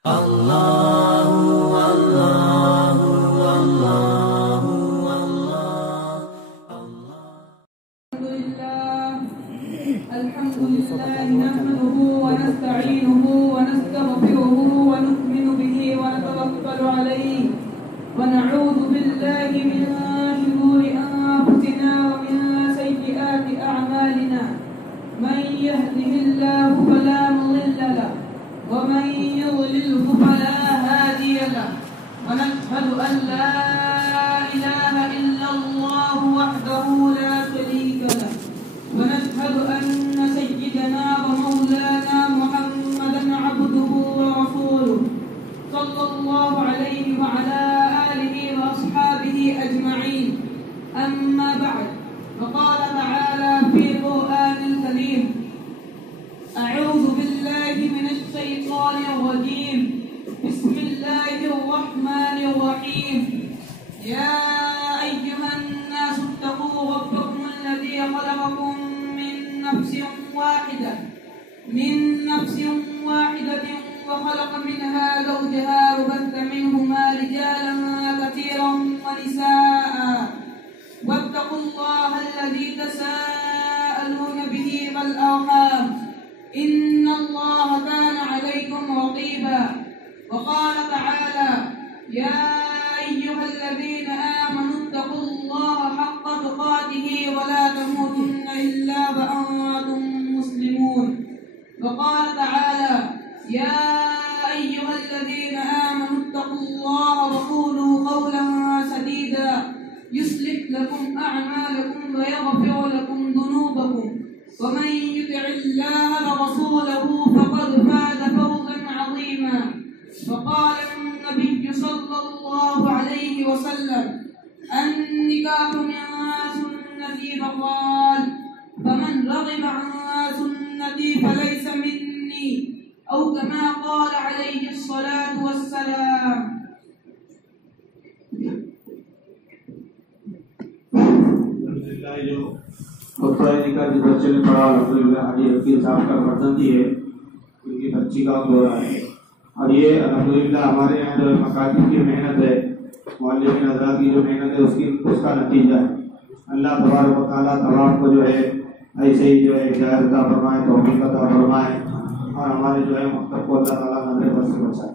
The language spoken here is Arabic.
الحمد لله نحمده ونستعينه ونستغفره ونؤمن به ونتوكل عليه ونعوذ بالله من شرور أنفسنا ومن سيئات أعمالنا من يهده الله فلا مضل له ومن يضلله فلا هادي له ونشهد أن لا إله إلا الله وحده لا شريك له ونشهد أن سيدنا ومولانا محمدا عبده ورسوله صلى الله عليه وعلى آله وأصحابه أجمعين. أما بعد، فقال تعالى في القرآن الكريم: أعوذ بالله من الشيطان الرجيم، بسم الله الرحمن الرحيم. يا أيها الناس اتقوا ربكم الذي خلقكم من نفس واحدة وخلق منها زوجها وبث منهما رجالا كثيرا ونساء واتقوا الله الذي تساءلون به والأرحام إن الله كان عليكم رقيبا. وقال تعالى: يا أيها الذين آمنوا اتقوا الله حق تقاته ولا تموتن إلا وأنتم مسلمون. وقال تعالى: يا أيها الذين آمنوا اتقوا الله وقولوا قولا سديدا يصلح لكم أعمالكم ويغفر لكم ذنوبكم ومن يطع الله ورسوله فقد فاز فوزا عظيما. وقال النبي صلى الله عليه وسلم: النكاح من سنتي، فقال: فمن رغب عن سنتي فليس مني، أو كما قال عليه الصلاة والسلام. जो निकाह जिस बच्चे ने पढ़ा अल्हम्दुलिल्लाह हाजी वकील साहब का फर्जंदी है, उनकी बच्ची का हो रहा है। और ये अल्हम्दुलिल्लाह हमारे यहाँ जो मकातिब की मेहनत है, मौलवी हज़रात की जो मेहनत है, उसका नतीजा है। अल्लाह तबारक व तआला तमाम को जो है ऐसे ही जो है हिदायत अता फरमाए, तौफीक अता फरमाए और हमारे जो है मकसद को अल्लाह ताला नजर बस से बचाए।